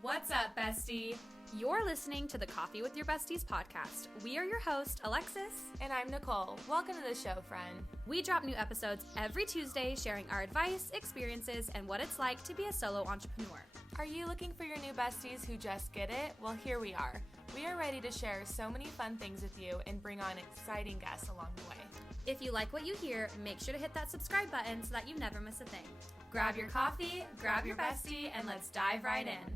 What's up, bestie? You're listening to the Coffee with Your Besties podcast. We are your host, Alexis. And I'm Nicole. Welcome to the show, friend. We drop new episodes every Tuesday sharing our advice, experiences, and what it's like to be a solo entrepreneur. Are you looking for your new besties who just get it? Well, here we are. We are ready to share so many fun things with you and bring on exciting guests along the way. If you like what you hear, make sure to hit that subscribe button so that you never miss a thing. Grab your coffee, grab your bestie, and let's dive right in.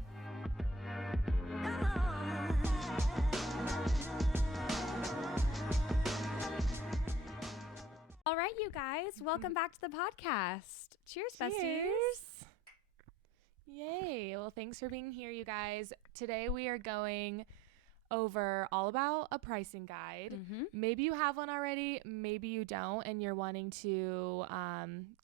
All right, you guys, welcome back to the podcast. Cheers, besties. Yay. Well, thanks for being here, you guys. Today we are going over all about a pricing guide. Maybe you have one already, maybe you don't, and you're wanting to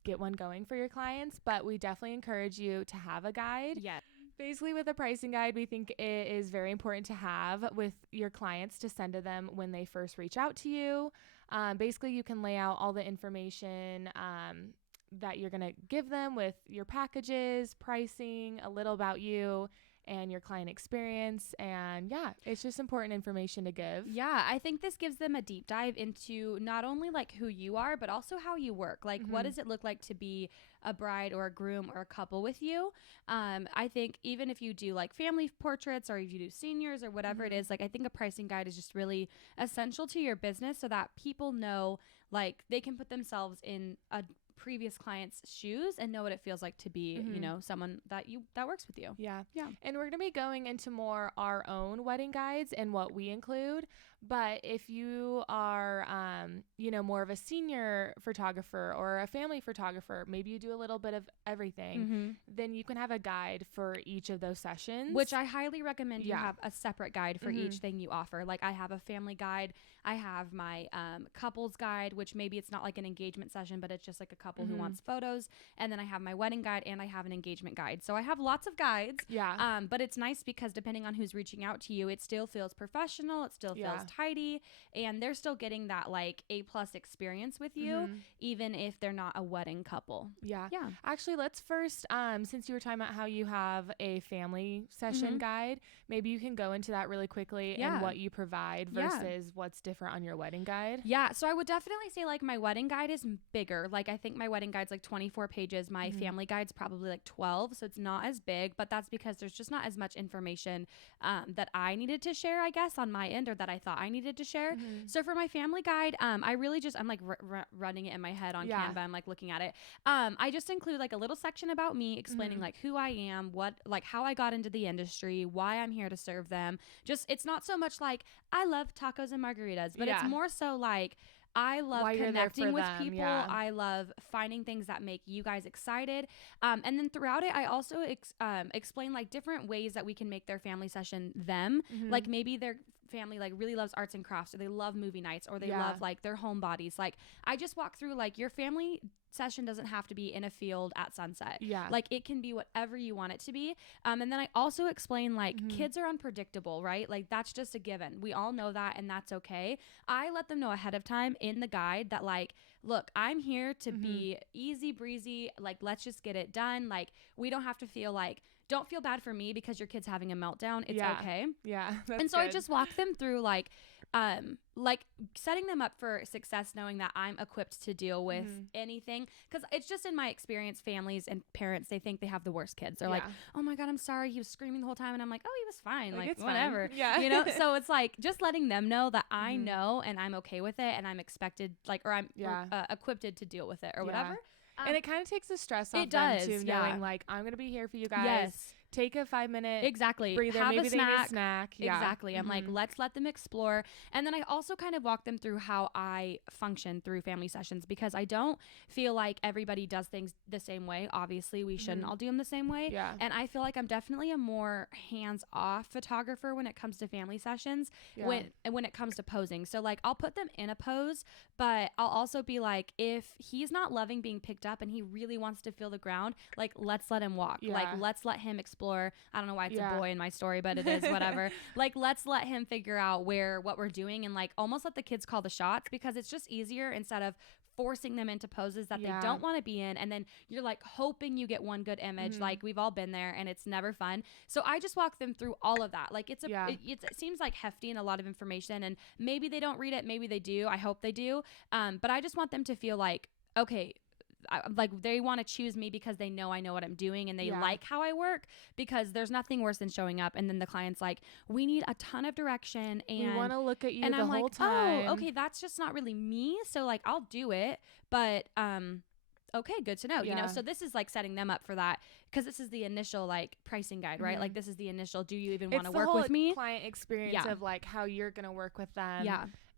get one going for your clients, but we definitely encourage you to have a guide. Yeah. Basically, with a pricing guide, we think it is very important to have with your clients to send to them when they first reach out to you. Basically, you can lay out all the information that you're going to give them with your packages, pricing, a little about you and your client experience. And yeah, it's just important information to give. Yeah, I think this gives them a deep dive into not only like who you are, but also how you work. Like, what does it look like to be a bride or a groom or a couple with you? I think even if you do like family portraits or if you do seniors or whatever it is, like I think a pricing guide is just really essential to your business so that people know like they can put themselves in a previous client's shoes and know what it feels like to be, you know, someone that works with you. Yeah. And we're going to be going into more our own wedding guides and what we include. But if you are, more of a senior photographer or a family photographer, maybe you do a little bit of everything, then you can have a guide for each of those sessions. Which I highly recommend you have a separate guide for each thing you offer. Like I have a family guide. I have my couples guide, which maybe it's not like an engagement session, but it's just like a couple who wants photos. And then I have my wedding guide and I have an engagement guide. So I have lots of guides. Yeah. But it's nice because depending on who's reaching out to you, it still feels professional. It still feels tidy. And they're still getting that like A+ experience with you, even if they're not a wedding couple. Yeah. Actually, let's first, since you were talking about how you have a family session guide, maybe you can go into that really quickly and what you provide versus what's different on your wedding guide. Yeah. So I would definitely say like my wedding guide is bigger. Like I think my wedding guide's like 24 pages. My family guide's probably like 12. So it's not as big, but that's because there's just not as much information that I needed to share, I guess, on my end or that I thought I needed to share. So for my family guide, I really just, I'm like running it in my head on Canva. I'm like looking at it. I just include like a little section about me explaining like who I am, what, like how I got into the industry, why I'm here to serve them. Just, it's not so much like I love tacos and margaritas, but it's more so like, I love connecting with people. Yeah. I love finding things that make you guys excited. And then throughout it, I also explain like different ways that we can make their family session them. Like maybe their family like really loves arts and crafts, or they love movie nights, or they love like their homebodies. Like I just walk through like your family session doesn't have to be in a field at sunset. Like it can be whatever you want it to be. And then I also explain like kids are unpredictable, right? Like that's just a given. We all know that, and that's okay. I let them know ahead of time in the guide that like, look, I'm here to be easy breezy. Like, let's just get it done. Like we don't have to feel like, don't feel bad for me because your kid's having a meltdown. It's okay. Yeah. And so good. I just walk them through like setting them up for success, knowing that I'm equipped to deal with anything. Because it's just in my experience, families and parents, they think they have the worst kids. They're like, oh my God, I'm sorry. He was screaming the whole time. And I'm like, oh, he was fine. Like it's whatever. Fine. Yeah. You know? So it's like just letting them know that I know and I'm okay with it and I'm expected, like, or I'm equipped to deal with it or whatever. And it kind of takes the stress off it does, them too, knowing like I'm going to be here for you guys. Yes. Take a 5-minute breather. Have maybe a they need a snack. Exactly. I'm like, let's let them explore. And then I also kind of walk them through how I function through family sessions, because I don't feel like everybody does things the same way. Obviously, we shouldn't all do them the same way. Yeah. And I feel like I'm definitely a more hands-off photographer when it comes to family sessions, when it comes to posing. So like I'll put them in a pose, but I'll also be like, if he's not loving being picked up and he really wants to feel the ground, like let's let him walk. Like let's let him explore. I don't know why it's a boy in my story, but it is whatever. Like let's let him figure out what we're doing and like almost let the kids call the shots, because it's just easier instead of forcing them into poses that Yeah. they don't want to be in. And then you're like hoping you get one good image. Mhm. Like we've all been there and it's never fun. So I just walk them through all of that. Like it seems like hefty and a lot of information, and maybe they don't read it. Maybe they do. I hope they do. But I just want them to feel like, okay, like they want to choose me because they know I know what I'm doing and they like how I work, because there's nothing worse than showing up and then the client's like, we need a ton of direction and we want to look at you and the I'm whole like, time. oh, okay, that's just not really me. So like I'll do it, but okay, good to know. You know, so this is like setting them up for that, because this is the initial like pricing guide, right? Like this is the initial, do you even want to work with me? Client experience of like how you're gonna work with them.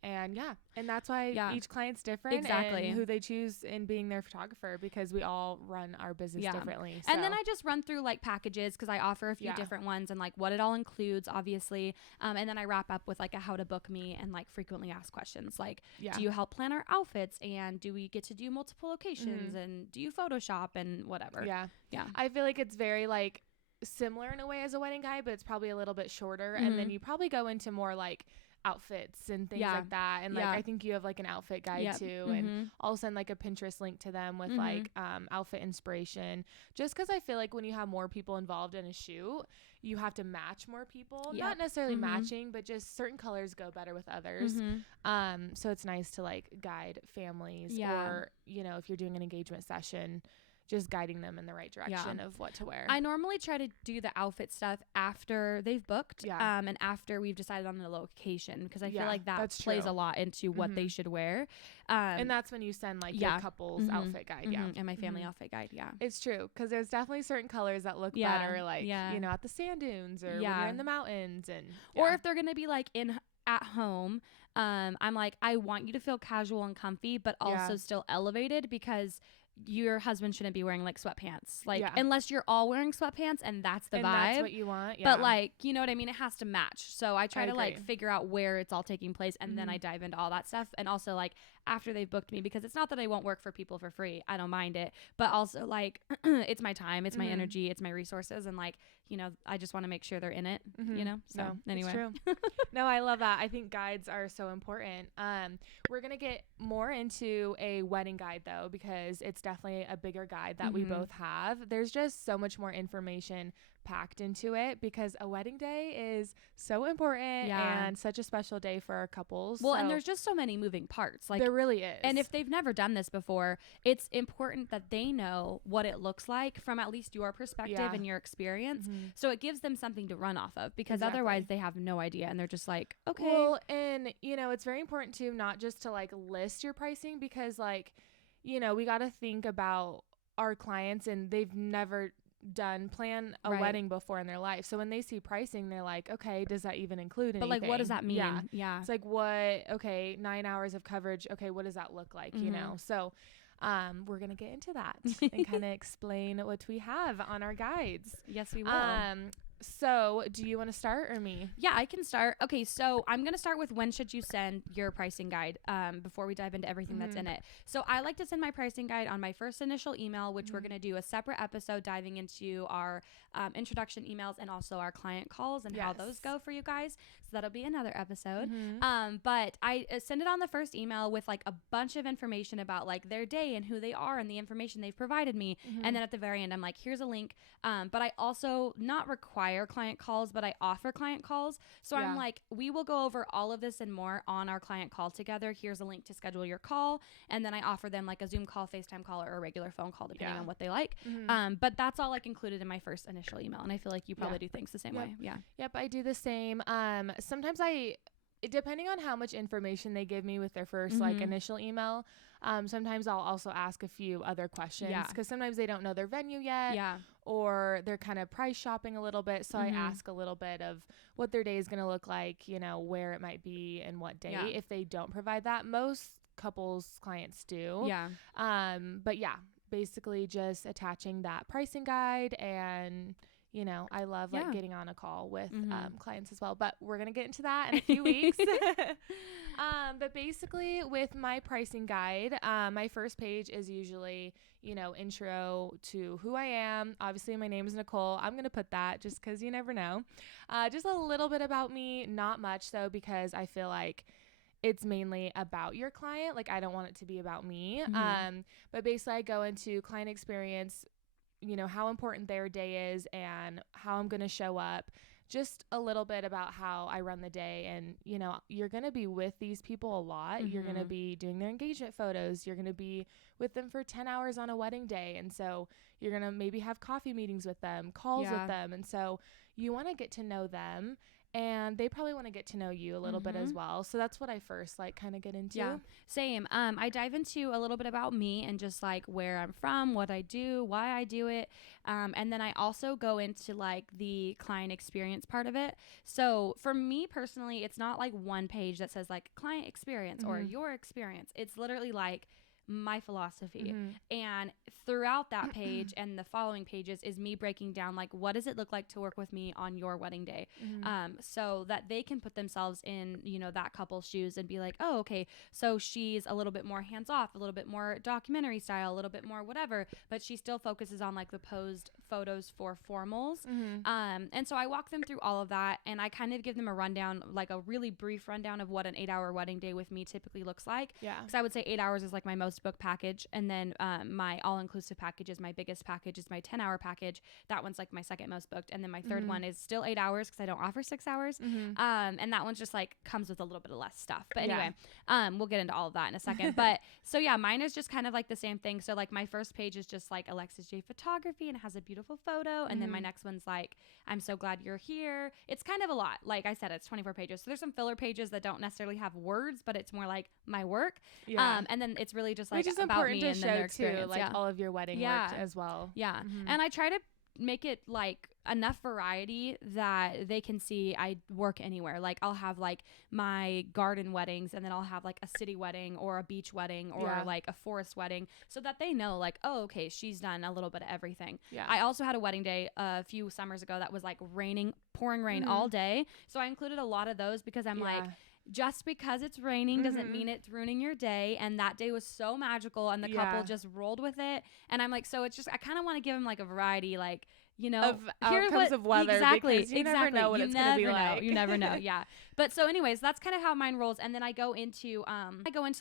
And that's why each client's different, and who they choose in being their photographer, because we all run our business differently. So. And then I just run through like packages, because I offer a few different ones and like what it all includes, obviously. And then I wrap up with like a how to book me and like frequently asked questions like, do you help plan our outfits, and do we get to do multiple locations, and do you Photoshop and whatever. I feel like it's very like similar in a way as a wedding guide, but it's probably a little bit shorter, and then you probably go into more like outfits and things like that, and like I think you have like an outfit guide too, and I'll send like a Pinterest link to them with like outfit inspiration, just because I feel like when you have more people involved in a shoot, you have to match more people, not necessarily matching, but just certain colors go better with others. So it's nice to like guide families, or you know, if you're doing an engagement session, just guiding them in the right direction of what to wear. I normally try to do the outfit stuff after they've booked, and after we've decided on the location, because I feel like that plays a lot into what they should wear. And that's when you send like your couple's outfit guide, and my family outfit guide. It's true, because there's definitely certain colors that look better, like you know, at the sand dunes, or when you're in the mountains, and or if they're gonna be like at home. I'm like, I want you to feel casual and comfy, but also still elevated, because your husband shouldn't be wearing like sweatpants, like unless you're all wearing sweatpants and that's the vibe, that's what you want. But like, you know what I mean, it has to match. So I try to like figure out where it's all taking place, and then I dive into all that stuff. And also like after they've booked me, because it's not that I won't work for people for free, I don't mind it, but also like it's my time, it's my energy, it's my resources, and like, you know, I just want to make sure they're in it, you know. So anyway, it's true. No, I love that. I think guides are so important. We're gonna get more into a wedding guide though, because it's definitely a bigger guide that we both have. There's just so much more information packed into it, because a wedding day is so important and such a special day for our couples. Well, and there's just so many moving parts. Like there really is. And if they've never done this before, it's important that they know what it looks like from at least your perspective and your experience. So it gives them something to run off of, because otherwise they have no idea and they're just like, okay. Well, and you know, it's very important too, not just to like list your pricing, because like, you know, we got to think about our clients, and they've never plan a wedding before in their life. So when they see pricing, they're like, okay, does that even include anything? But like, what does that mean? Yeah. It's like, what, okay, 9 hours of coverage. Okay, what does that look like? You know? So we're going to get into that and kind of explain what we have on our guides. Yes, we will. So do you want to start or me? Yeah, I can start. Okay, so I'm going to start with when should you send your pricing guide before we dive into everything that's in it. So I like to send my pricing guide on my first initial email, which we're going to do a separate episode diving into our introduction emails and also our client calls and how those go for you guys. So that'll be another episode. But I send it on the first email with like a bunch of information about like their day and who they are and the information they've provided me. And then at the very end, I'm like, here's a link. But I also not require client calls, but I offer client calls. So I'm like, we will go over all of this and more on our client call together. Here's a link to schedule your call. And then I offer them like a Zoom call, FaceTime call, or a regular phone call, depending on what they like. But that's all like included in my first initial email. And I feel like you probably do things the same way. Yeah. Yep. I do the same. Sometimes depending on how much information they give me with their first like initial email, sometimes I'll also ask a few other questions, because sometimes they don't know their venue yet, or they're kind of price shopping a little bit. So I ask a little bit of what their day is going to look like, you know, where it might be and what day. If they don't provide that, most couples clients do. But yeah, basically just attaching that pricing guide, and you know, I love like getting on a call with clients as well, but we're going to get into that in a few weeks. But basically with my pricing guide, my first page is usually, you know, intro to who I am. Obviously my name is Nicole. I'm going to put that just because you never know. Just a little bit about me, not much though, because I feel like it's mainly about your client. Like, I don't want it to be about me. Mhm. But basically I go into client experience, you know, how important their day is and how I'm going to show up. Just a little bit about how I run the day. And, you know, you're going to be with these people a lot. You're going to Mhm. be doing their engagement photos. You're going to be with them for 10 hours on a wedding day. And so you're going to maybe have coffee meetings with them, calls with Yeah. them. And so you want to get to know them, and they probably want to get to know you a little bit as Mhm. well. So that's what I first like kind of get into. Yeah, same. I dive into a little bit about me and just like where I'm from, what I do, why I do it. And then I also go into like the client experience part of it. So for me personally, it's not like one page that says like client experience or your experience. It's literally like my philosophy. And throughout that page and the following pages is me breaking down like what does it look like to work with me on your wedding day, so that they can put themselves in, you know, that couple's shoes and be like, oh, okay, so she's a little bit more hands off, a little bit more documentary style, a little bit more whatever, but she still focuses on like the posed photos for formals. And so I walk them through all of that, and I kind of give them a rundown, like a really brief rundown of what an 8-hour wedding day with me typically looks like. Yeah. Because I would say 8 hours is like my most booked package, and then my all-inclusive package is my biggest package, is my 10-hour package. That one's like my second most booked, and then my third one is still 8 hours because I don't offer 6 hours. And that one's just like comes with a little bit of less stuff. But anyway, we'll get into all of that in a second. But so yeah, mine is just kind of like the same thing. So like my first page is just like Alexis J photography, and it has a beautiful photo, and then my next one's like, I'm so glad you're here. It's kind of a lot. Like I said, it's 24 pages. So there's some filler pages that don't necessarily have words, but it's more like my work. And then it's really just like Which is about important me to and then their show too, experience. like all of your wedding work as well. And I try to make it like enough variety that they can see I work anywhere. Like I'll have like my garden weddings, and then I'll have like a city wedding or a beach wedding or like a forest wedding, so that they know like, oh, okay, she's done a little bit of everything. I also had a wedding day a few summers ago that was like pouring rain all day. So I included a lot of those because I'm like, just because it's raining doesn't mean it's ruining your day. And that day was so magical, and the couple just rolled with it. And I'm like, so it's just, I kind of want to give them like a variety, like, you know, of outcomes of weather, exactly, because you never know what it's going to be like. You never know. Yeah. But so anyways, that's kind of how mine rolls. And then I go into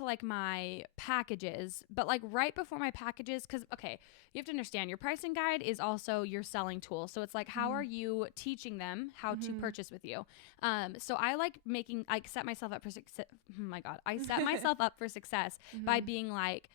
like my packages, but like right before my packages, because okay, you have to understand your pricing guide is also your selling tool. So it's like, how are you teaching them how to purchase with you? So I like I set myself up for success. Oh my God. I set myself up for success by being like,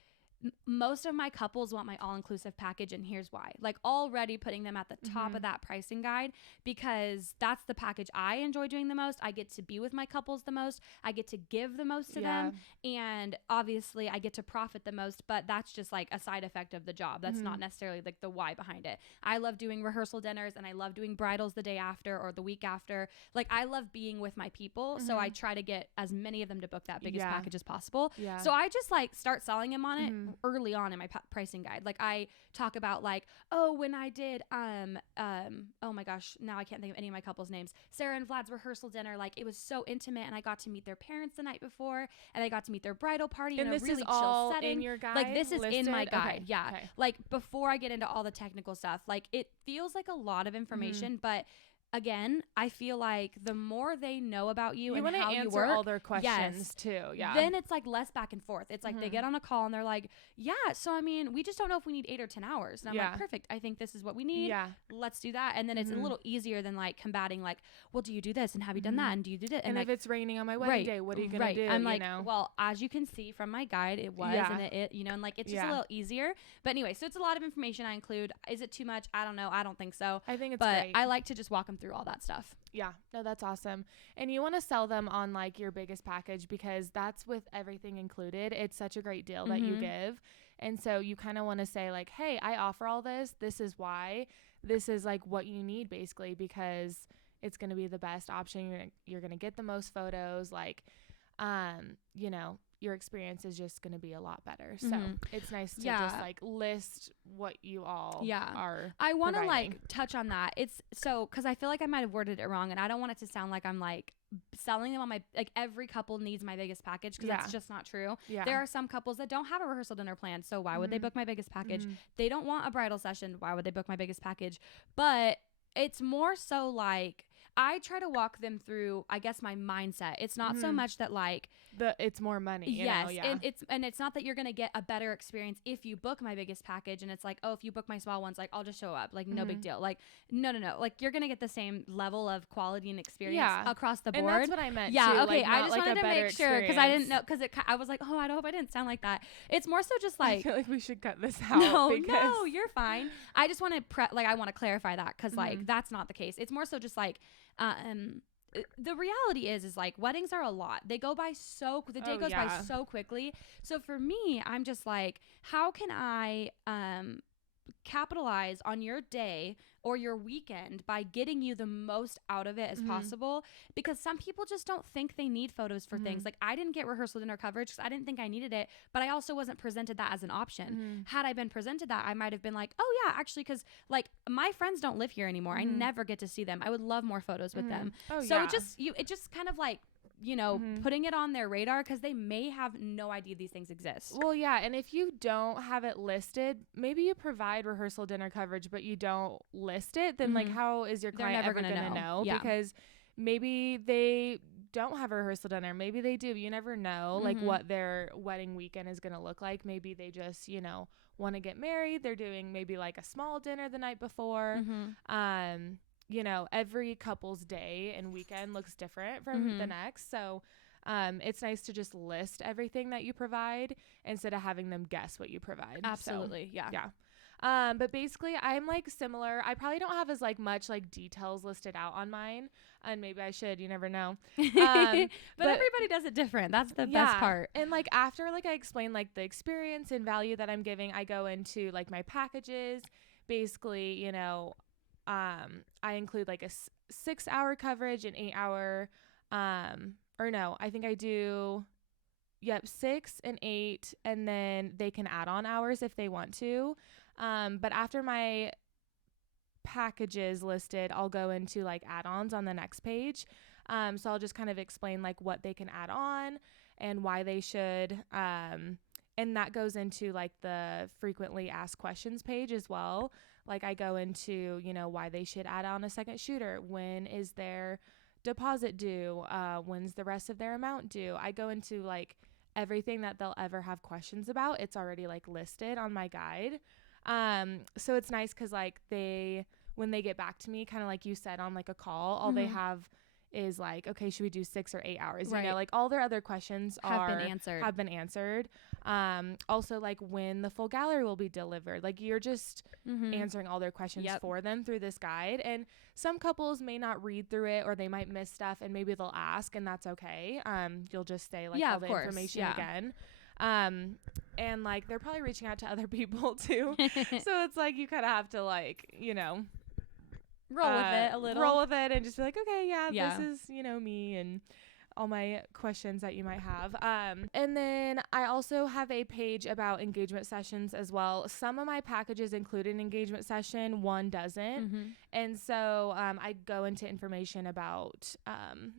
most of my couples want my all-inclusive package, and here's why. Like already putting them at the top of that pricing guide, because that's the package I enjoy doing the most. I get to be with my couples the most. I get to give the most to them, and obviously I get to profit the most, but that's just like a side effect of the job. That's not necessarily like the why behind it. I love doing rehearsal dinners, and I love doing bridals the day after or the week after. Like I love being with my people, so I try to get as many of them to book that biggest package as possible. So I just like start selling them on it early on in my pricing guide. Like I talk about like, oh, when I did oh my gosh, now I can't think of any of my couples names, Sarah and Vlad's rehearsal dinner, like it was so intimate, and I got to meet their parents the night before, and I got to meet their bridal party in a really chill setting. In your guide, like this is listed? In my guide. Okay. Yeah. Okay. Like before I get into all the technical stuff, like it feels like a lot of information, but again, I feel like the more they know about you and how you work, all their questions too. Yeah. Then it's like less back and forth. It's like they get on a call and they're like, yeah, so I mean, we just don't know if we need 8 or 10 hours. And I'm like, perfect. I think this is what we need. Yeah. Let's do that. And then it's a little easier than like combating like, well, do you do this? And have you done that? And do you do that? And like, if it's raining on my wedding day, what are you going to do? I'm like, you know? well, as you can see from my guide, it was, and it, you know, and like, it's just a little easier. But anyway, so it's a lot of information I include. Is it too much? I don't know. I don't think so. I think it's great. But I like to just walk them through all that stuff. Yeah, no, that's awesome. And you want to sell them on like your biggest package, because that's with everything included. It's such a great deal that you give. And so you kind of want to say like, hey, I offer all this. This is why. This is like what you need basically, because it's going to be the best option. You're going to get the most photos. Like, you know, your experience is just going to be a lot better. So it's nice to just like list what you all are. I want to like touch on that. It's so, cause I feel like I might've worded it wrong, and I don't want it to sound like I'm like selling them on my, like every couple needs my biggest package, cause that's just not true. There are some couples that don't have a rehearsal dinner plan. So why would they book my biggest package? They don't want a bridal session. Why would they book my biggest package? But it's more so like, I try to walk them through, I guess, my mindset. It's not so much that like it's more money. Yes, You know? and it's not that you're gonna get a better experience if you book my biggest package, and it's like, oh, if you book my small ones, like I'll just show up, like no big deal. Like no, like you're gonna get the same level of quality and experience across the board. And that's what I meant. Yeah, too. okay. Like, I just like wanted to make sure because I didn't know I was like, oh, I hope I didn't sound like that. It's more so just like I feel like we should cut this out. No, you're fine. I just want to I want to clarify that because like that's not the case. It's more so just like the reality is like weddings are a lot. They go by the day goes by so quickly. So for me, I'm just like, how can I capitalize on your day or your weekend by getting you the most out of it as possible? Because some people just don't think they need photos for things. Like I didn't get rehearsal dinner coverage because I didn't think I needed it, but I also wasn't presented that as an option. Had I been presented that, I might have been like, oh yeah, actually, because like my friends don't live here anymore. I never get to see them. I would love more photos with them. So it just kind of like, you know, putting it on their radar because they may have no idea these things exist. Well, yeah. And if you don't have it listed, maybe you provide rehearsal dinner coverage, but you don't list it, then like how is your client ever going to know? Yeah. Because maybe they don't have a rehearsal dinner. Maybe they do. You never know like what their wedding weekend is going to look like. Maybe they just, you know, want to get married. They're doing maybe like a small dinner the night before. You know, every couple's day and weekend looks different from the next. So it's nice to just list everything that you provide instead of having them guess what you provide. Absolutely. So, yeah. But basically I'm like similar. I probably don't have as like much like details listed out on mine, and maybe I should, you never know. But everybody does it different. That's the best part. And like after like I explain like the experience and value that I'm giving, I go into like my packages. Basically, you know, I include like a 6-hour coverage, an 8-hour, or no, I think I do, 6 and 8, and then they can add on hours if they want to. But after my packages listed, I'll go into like add-ons on the next page. So I'll just kind of explain like what they can add on and why they should, and that goes into like the frequently asked questions page as well. Like I go into, you know, why they should add on a second shooter. When is their deposit due? When's the rest of their amount due? I go into like everything that they'll ever have questions about. It's already like listed on my guide. So it's nice because like when they get back to me, kind of like you said on like a call, all they have is like, okay, should we do 6 or 8 hours? Right. You know, like all their other questions have been answered. Also like when the full gallery will be delivered, like you're just answering all their questions for them through this guide. And some couples may not read through it, or they might miss stuff, and maybe they'll ask, and that's okay. You'll just say like all the information again. And like they're probably reaching out to other people too. So it's like you kind of have to like, you know, roll with it a little. Roll with it and just be like, okay, this is, you know, me and all my questions that you might have. And then I also have a page about engagement sessions as well. Some of my packages include an engagement session, one doesn't. And so I go into information about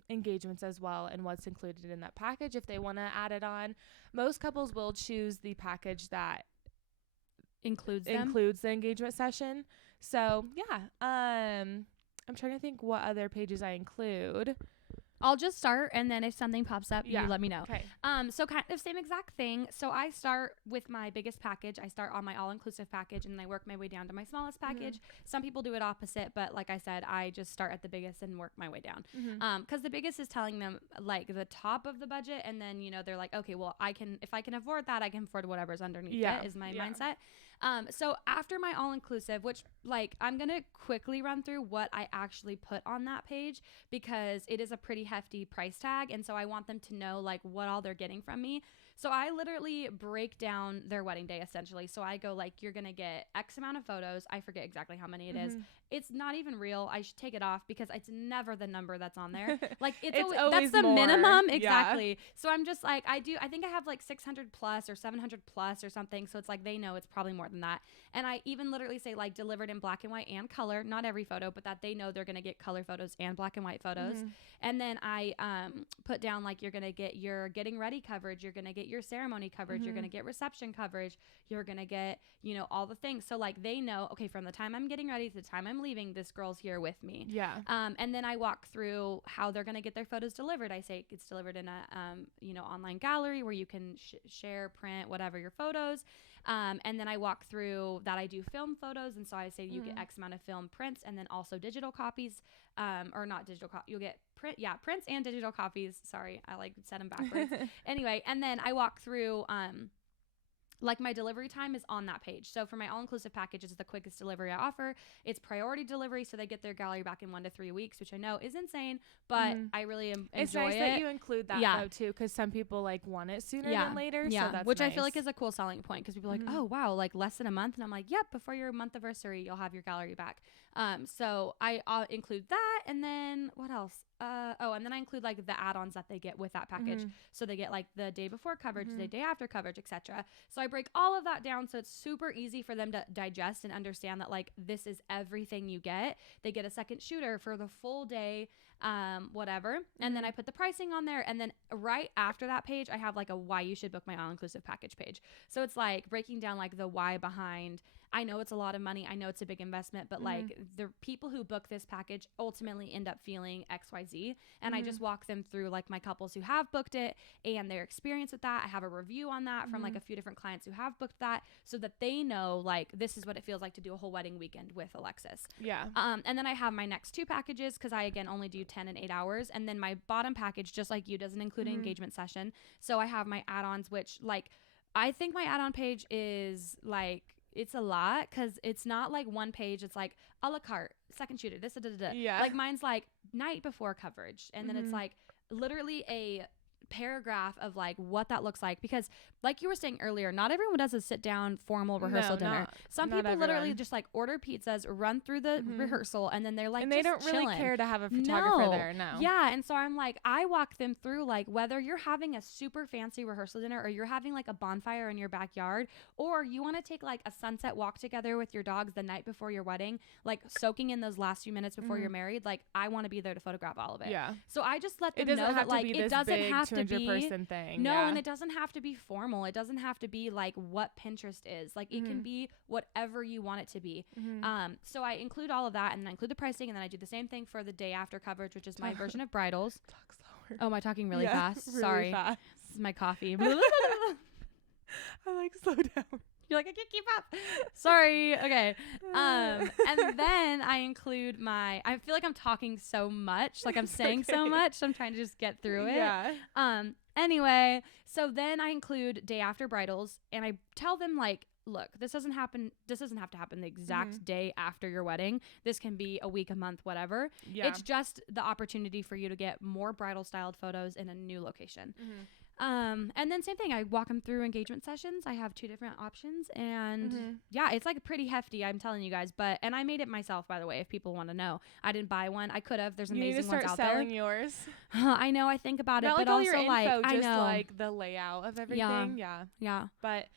engagements as well and what's included in that package if they want to add it on. Most couples will choose the package that includes the engagement session. So yeah, I'm trying to think what other pages I include. I'll just start, and then if something pops up, you let me know. Okay. So kind of same exact thing. So I start with my biggest package. I start on my all-inclusive package, and I work my way down to my smallest package. Some people do it opposite, but like I said, I just start at the biggest and work my way down. Because the biggest is telling them like the top of the budget, and then, you know, they're like, okay, well, if I can afford that, I can afford whatever's underneath it is my mindset. So after my all-inclusive, which like I'm going to quickly run through what I actually put on that page because it is a pretty hefty price tag. And so I want them to know like what all they're getting from me. So I literally break down their wedding day essentially. So I go like, you're going to get X amount of photos. I forget exactly how many it is. It's not even real. I should take it off because it's never the number that's on there. Like it's always that's the more. Minimum. Exactly. Yeah. So I'm just like, I think I have like 600 plus or 700 plus or something. So it's like, they know it's probably more than that. And I even literally say like delivered in black and white and color, not every photo, but that they know they're going to get color photos and black and white photos. And then I put down like, you're going to get your getting ready coverage. You're going to get get your ceremony coverage. You're going to get reception coverage. You're going to get, you know, all the things. So like they know, okay, from the time I'm getting ready to the time I'm leaving, this girl's here with me. Yeah. And then I walk through how they're going to get their photos delivered. I say it's delivered in a, you know, online gallery where you can share, print, whatever your photos. And then I walk through that I do film photos. And so I say you get X amount of film prints and then also digital copies, or not digital you'll get prints and digital copies. Sorry, I like said them backwards. Anyway, and then I walk through, like my delivery time is on that page. So for my all-inclusive package, it's the quickest delivery I offer. It's priority delivery, so they get their gallery back in 1 to 3 weeks, which I know is insane, but I really enjoy it. It's nice that you include that though too, because some people like want it sooner than later. Yeah, so that's which nice. I feel like is a cool selling point because people are like, oh wow, like less than a month, and I'm like, yep, before your month anniversary, you'll have your gallery back. So I include that, and then what else? And then I include like the add-ons that they get with that package. So they get like the day before coverage, the day after coverage, etc. So I break all of that down so it's super easy for them to digest and understand that like this is everything you get. They get a second shooter for the full day, whatever. And then I put the pricing on there, and then right after that page, I have like a why you should book my all-inclusive package page. So it's like breaking down like the why behind. I know it's a lot of money. I know it's a big investment, but like the people who book this package ultimately end up feeling XYZ. And I just walk them through like my couples who have booked it and their experience with that. I have a review on that from like a few different clients who have booked that so that they know like this is what it feels like to do a whole wedding weekend with Alexis. Yeah. And then I have my next 2 packages because I again only do 10 and 8 hours. And then my bottom package, just like you, doesn't include an engagement session. So I have my add-ons, which like I think my add-on page is like, it's a lot because it's not like one page. It's like a la carte, second shooter, this, Yeah. like mine's like night before coverage. And then it's like literally a paragraph of like what that looks like, because like you were saying earlier, not everyone does a sit down formal rehearsal dinner. Some people literally just like order pizzas, run through the rehearsal, and then they're like, and they don't chilling. really care to have a photographer there. No. Yeah. And so I'm like, I walk them through like whether you're having a super fancy rehearsal dinner or you're having like a bonfire in your backyard, or you want to take like a sunset walk together with your dogs the night before your wedding, like soaking in those last few minutes before you're married. Like I want to be there to photograph all of it. Yeah. So I just let them know that like it doesn't have to be person thing. No, yeah. and it doesn't have to be formal. It doesn't have to be like what Pinterest is. Like it can be whatever you want it to be. So I include all of that, and then I include the pricing, and then I do the same thing for the day after coverage, which is my version of bridals. Talk slower. Oh, am I talking really fast? Really Sorry. fast. This is my coffee. I like slow down. You're like, I can't keep up. Sorry. Okay. And then I include I feel like I'm talking so much, like I'm saying so much. So I'm trying to just get through it. Yeah. Anyway, so then I include day after bridals, and I tell them like, look, this doesn't have to happen the exact day after your wedding. This can be a week, a month, whatever. Yeah. It's just the opportunity for you to get more bridal styled photos in a new location. And then same thing, I walk them through engagement sessions. I have 2 different options, and yeah, it's like pretty hefty, I'm telling you guys, and I made it myself, by the way, if people want to know. I didn't buy one. I could have. There's amazing ones out there. You need to start selling yours. I know, I think about Not it, like but all also your info, like I just know like the layout of everything. Yeah. But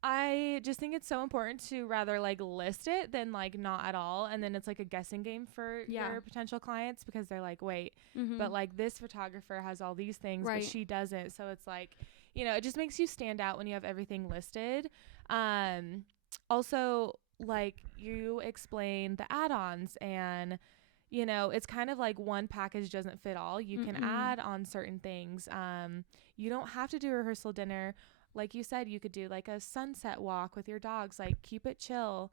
I just think it's so important to rather like list it than like not at all. And then it's like a guessing game for your potential clients, because they're like, wait, but like this photographer has all these things, but she doesn't. So it's like, you know, it just makes you stand out when you have everything listed. Also, like you explain the add-ons, and you know, it's kind of like one package doesn't fit all. You can add on certain things. You don't have to do a rehearsal dinner. Like you said, you could do like a sunset walk with your dogs, like keep it chill.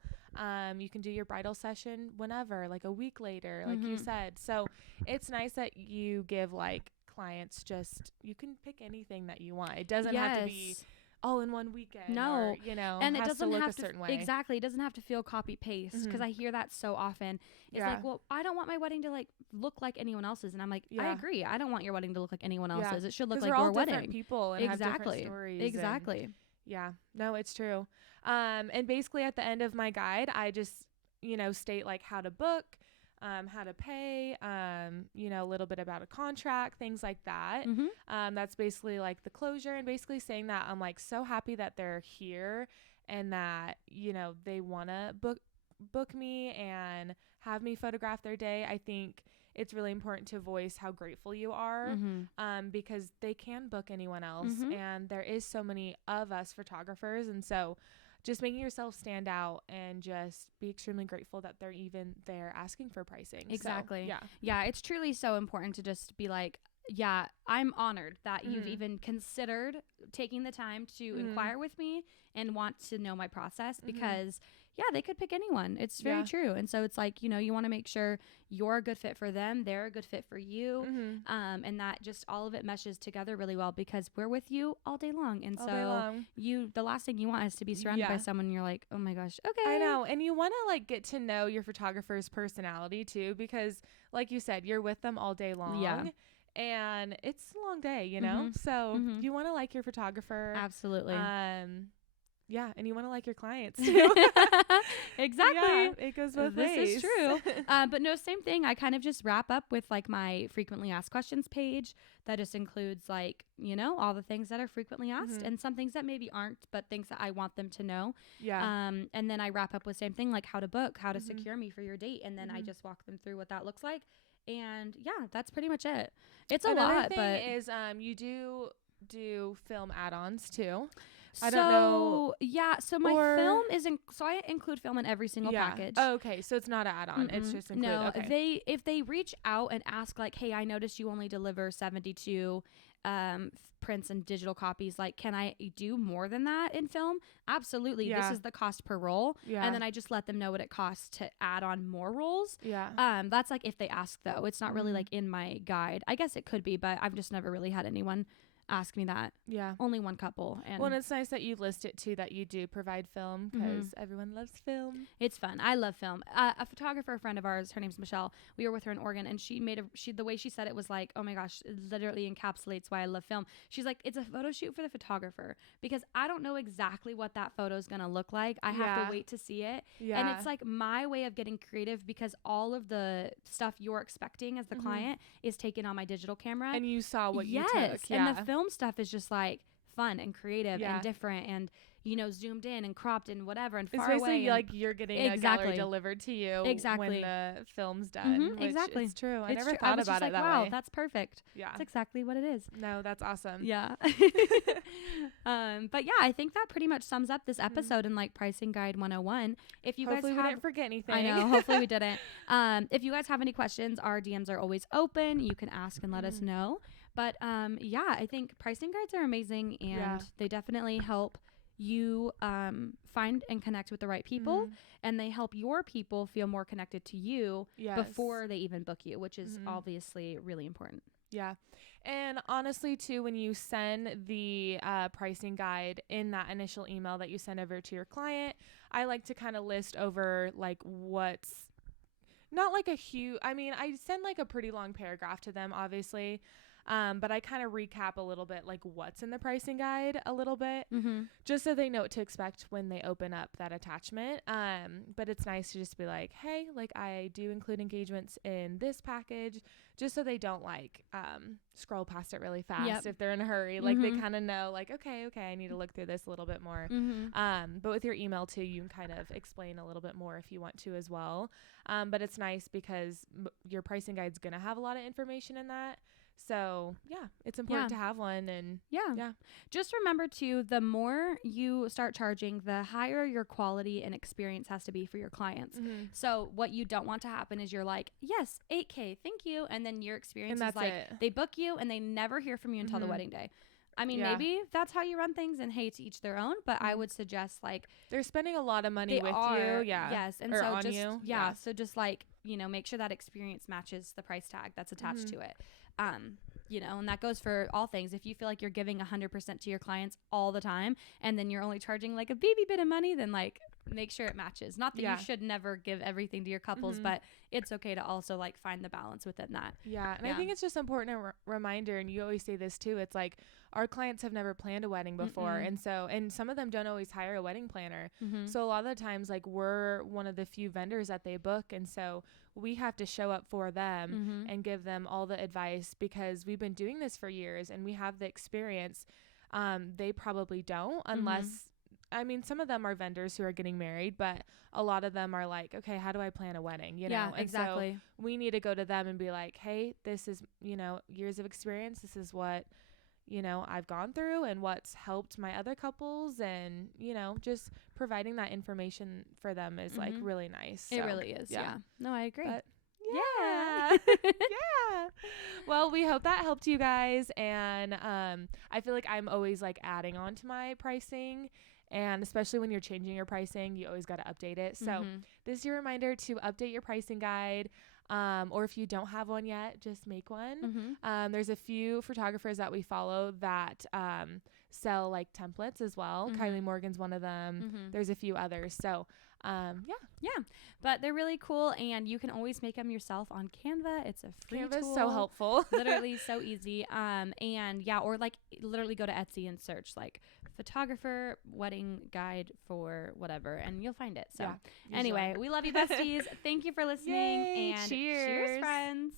You can do your bridal session whenever, like a week later, like you said. So it's nice that you give like clients you can pick anything that you want. It doesn't have to be all in one weekend. No, or, you know, and it doesn't look have a certain way. Exactly. It doesn't have to feel copy paste, because I hear that so often. It's like, well, I don't want my wedding to like look like anyone else's, and I'm like, I agree. I don't want your wedding to look like anyone else's. It should look like your wedding. Different people and have different stories. Exactly. Yeah. No, it's true. And basically at the end of my guide, I just, you know, state like how to book, how to pay, you know, a little bit about a contract, things like that. That's basically like the closure, and basically saying that I'm like so happy that they're here and that, you know, they want to book me and have me photograph their day. I think it's really important to voice how grateful you are, because they can book anyone else, and there is so many of us photographers, and so just making yourself stand out and just be extremely grateful that they're even there asking for pricing. Exactly. So, yeah, it's truly so important to just be like, yeah, I'm honored that you've even considered taking the time to inquire with me and want to know my process, because they could pick anyone. It's very true. And so it's like, you want to make sure you're a good fit for them, they're a good fit for you, and that just all of it meshes together really well, because we're with you all day long. And the last thing you want is to be surrounded by someone and you're like, oh my gosh, okay. I know. And you want to like get to know your photographer's personality too, because like you said, you're with them all day long. Yeah. And it's a long day, so you want to like your photographer. Absolutely. Yeah, and you want to like your clients too. Exactly. Yeah, it goes both ways. This is true. But no, same thing. I kind of just wrap up with like my frequently asked questions page that just includes like, all the things that are frequently asked and some things that maybe aren't, but things that I want them to know. Yeah. And then I wrap up with same thing, like how to book, how to secure me for your date. And then I just walk them through what that looks like. And yeah, that's pretty much it. It's Another lot, thing but is you do film add-ons too. I don't know. Yeah, so my film isn't, so I include film in every single package. Oh, okay. So it's not an add-on. It's just included. No, okay. if they reach out and ask like, hey, I noticed you only deliver 72 prints and digital copies. Like, can I do more than that in film? Absolutely. Yeah. This is the cost per roll. Yeah. And then I just let them know what it costs to add on more rolls. Yeah. That's like if they ask though. It's not really like in my guide. I guess it could be, but I've just never really had anyone ask me that. Yeah. Only one couple. And it's nice that you list it too, that you do provide film, because everyone loves film. It's fun. I love film. A photographer, a friend of ours, her name's Michelle. We were with her in Oregon, and the way she said it was like, oh my gosh, it literally encapsulates why I love film. She's like, it's a photo shoot for the photographer, because I don't know exactly what that photo is going to look like. I have to wait to see it. Yeah. And it's like my way of getting creative, because all of the stuff you're expecting as the client is taken on my digital camera. And you saw what you took. Yeah. And the film stuff is just like fun and creative and different and zoomed in and cropped and whatever and far away. Like you're getting a gallery delivered to you when the film's done. Exactly. It's true. I never thought about it that way. Wow, that's perfect. Yeah. That's exactly what it is. No, that's awesome. Yeah. But yeah, I think that pretty much sums up this episode in like Pricing Guide 101. If you hopefully guys we didn't forget anything. I know. Hopefully we didn't. If you guys have any questions, our DMs are always open. You can ask and let us know. But I think pricing guides are amazing, and they definitely help you find and connect with the right people, and they help your people feel more connected to you before they even book you, which is obviously really important. Yeah. And honestly, too, when you send the pricing guide in that initial email that you send over to your client, I like to kind of list over like what's not like a huge, I send like a pretty long paragraph to them, obviously. But I kind of recap a little bit like what's in the pricing guide a little bit, just so they know what to expect when they open up that attachment. But it's nice to just be like, hey, like I do include engagements in this package, just so they don't like scroll past it really fast if they're in a hurry. Like they kind of know like, okay, I need to look through this a little bit more. But with your email too, you can kind of explain a little bit more if you want to as well. But it's nice because your pricing guide's going to have a lot of information in that. So yeah, it's important to have one. And just remember too, the more you start charging, the higher your quality and experience has to be for your clients. So what you don't want to happen is you're like, yes, 8K, thank you. And then your experience is like, they book you and they never hear from you until the wedding day. Maybe that's how you run things, and hey, to each their own, but I would suggest like they're spending a lot of money with you. Yeah. Yes. And or so on just, you. So just like, make sure that experience matches the price tag that's attached to it. And that goes for all things. If you feel like you're giving 100% to your clients all the time, and then you're only charging like a baby bit of money, then like make sure it matches. Not that you should never give everything to your couples, but it's okay to also like find the balance within that. Yeah. And I think it's just important reminder, and you always say this too, it's like our clients have never planned a wedding before. And some of them don't always hire a wedding planner. So a lot of the times like we're one of the few vendors that they book. And so we have to show up for them and give them all the advice, because we've been doing this for years and we have the experience. They probably don't, unless I mean, some of them are vendors who are getting married, but a lot of them are like, okay, how do I plan a wedding? You Yeah, know? And exactly. so we need to go to them and be like, hey, this is, you know, years of experience. This is what, you know, I've gone through and what's helped my other couples. And, you know, just providing that information for them is like really nice. It So, really is. Yeah. No, I agree. But yeah. yeah. Well, we hope that helped you guys. And I feel like I'm always like adding on to my pricing. And especially when you're changing your pricing, you always got to update it. So this is your reminder to update your pricing guide. Or if you don't have one yet, just make one. There's a few photographers that we follow that sell like templates as well. Kylie Morgan's one of them. There's a few others. So yeah, but they're really cool, and you can always make them yourself on Canva. It's a free Canva's tool. so helpful. Literally so easy. And yeah, or like literally go to Etsy and search like photographer wedding guide for whatever, and you'll find it. So anyway, we love you, besties. Thank you for listening. Yay, and cheers friends.